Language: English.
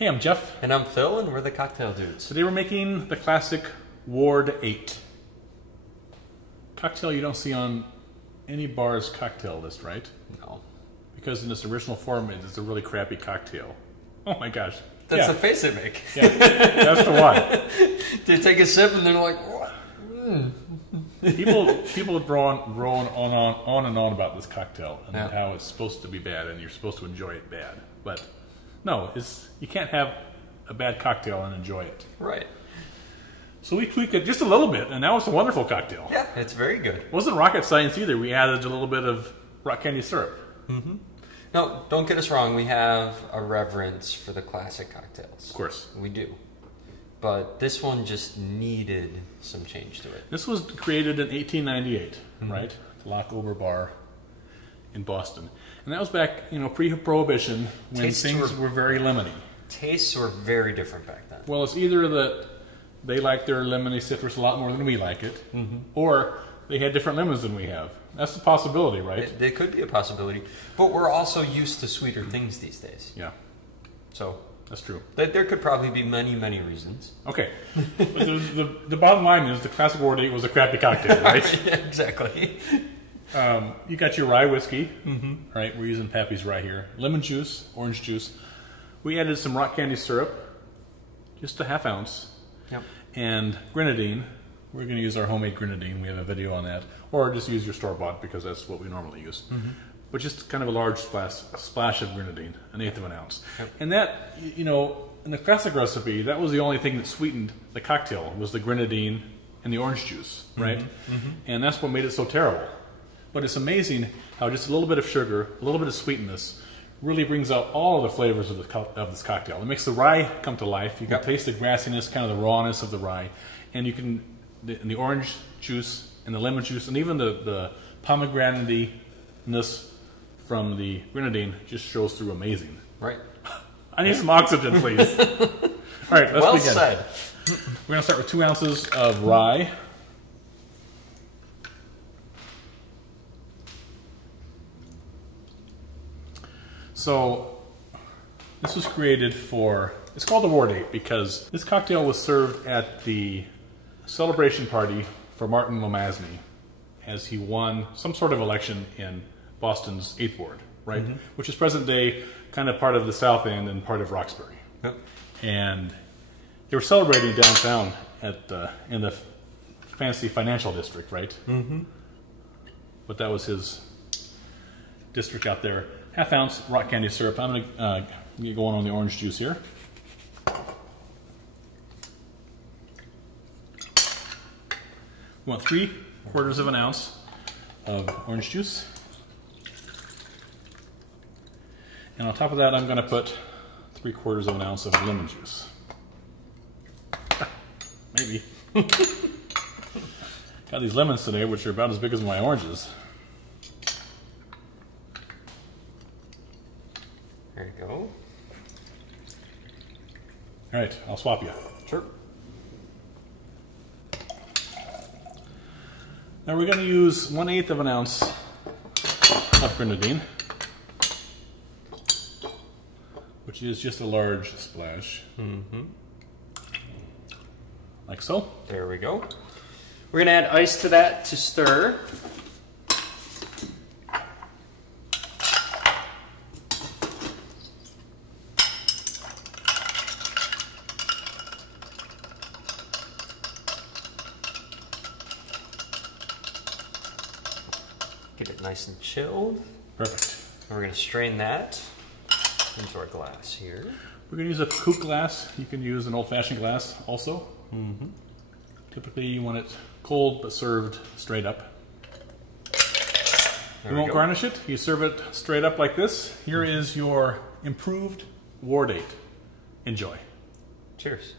Hey, I'm Jeff. And I'm Phil, and we're the Cocktail Dudes. Today we're making the classic Ward 8. Cocktail you don't see on any bar's cocktail list, right? No. Because in its original form, it's a really crappy cocktail. Oh my gosh. That's the face they make. Yeah, that's the one. They take a sip and they're like, what? People have grown on and on about this cocktail and how it's supposed to be bad and you're supposed to enjoy it bad. But no, you can't have a bad cocktail and enjoy it. Right. So we tweaked it just a little bit, and now it's a wonderful cocktail. Yeah, it's very good. It wasn't rocket science either. We added a little bit of rock candy syrup. Mm-hmm. No, don't get us wrong. We have a reverence for the classic cocktails. Of course. We do. But this one just needed some change to it. This was created in 1898, right? The Lock-Ober bar in Boston. And that was back, pre-prohibition, when things were very lemony. Tastes were very different back then. Well, it's either that they like their lemony citrus a lot more than we like it, or they had different lemons than we have. That's the possibility, right? There could be a possibility. But we're also used to sweeter things these days. Yeah. So that's true. There could probably be many, many reasons. Okay. But the bottom line is the classic Ward 8 was a crappy cocktail, right? Yeah, exactly. You got your rye whiskey, right? We're using Pappy's rye here. Lemon juice, orange juice. We added some rock candy syrup, just a ½ ounce. Yep. And grenadine. We're going to use our homemade grenadine. We have a video on that. Or just use your store-bought because that's what we normally use. But just kind of a large splash of grenadine, 1/8 of an ounce. Yep. And that, in the classic recipe, that was the only thing that sweetened the cocktail, was the grenadine and the orange juice, right? And that's what made it so terrible. But it's amazing how just a little bit of sugar, a little bit of sweetness, really brings out all of the flavors of this cocktail. It makes the rye come to life. You can taste the grassiness, kind of the rawness of the rye. And you can, the orange juice and the lemon juice, and even the pomegranate-ness from the grenadine just shows through amazing. Right. I need some oxygen, please. All right, let's begin. Well said. We're going to start with 2 ounces of rye. So, this was created it's called the Ward 8 because this cocktail was served at the celebration party for Martin Lomasny as he won some sort of election in Boston's 8th Ward, right? Which is present day kind of part of the South End and part of Roxbury. Yep. And they were celebrating downtown in the fancy financial district, right? But that was his district out there. ½ ounce rock candy syrup. I'm going to get going on the orange juice here. We want 3/4 of an ounce of orange juice. And on top of that, I'm going to put 3/4 of an ounce of lemon juice. Maybe. Got these lemons today, which are about as big as my oranges. There you go. All right, I'll swap you. Sure. Now we're going to use 1/8 of an ounce of grenadine, which is just a large splash. Like so. There we go. We're going to add ice to that to stir. Get it nice and chilled. Perfect. And we're going to strain that into our glass here. We're going to use a coupe glass. You can use an old-fashioned glass also. Typically you want it cold but served straight up. You won't garnish it. You serve it straight up like this. Here is your improved Ward 8. Enjoy. Cheers.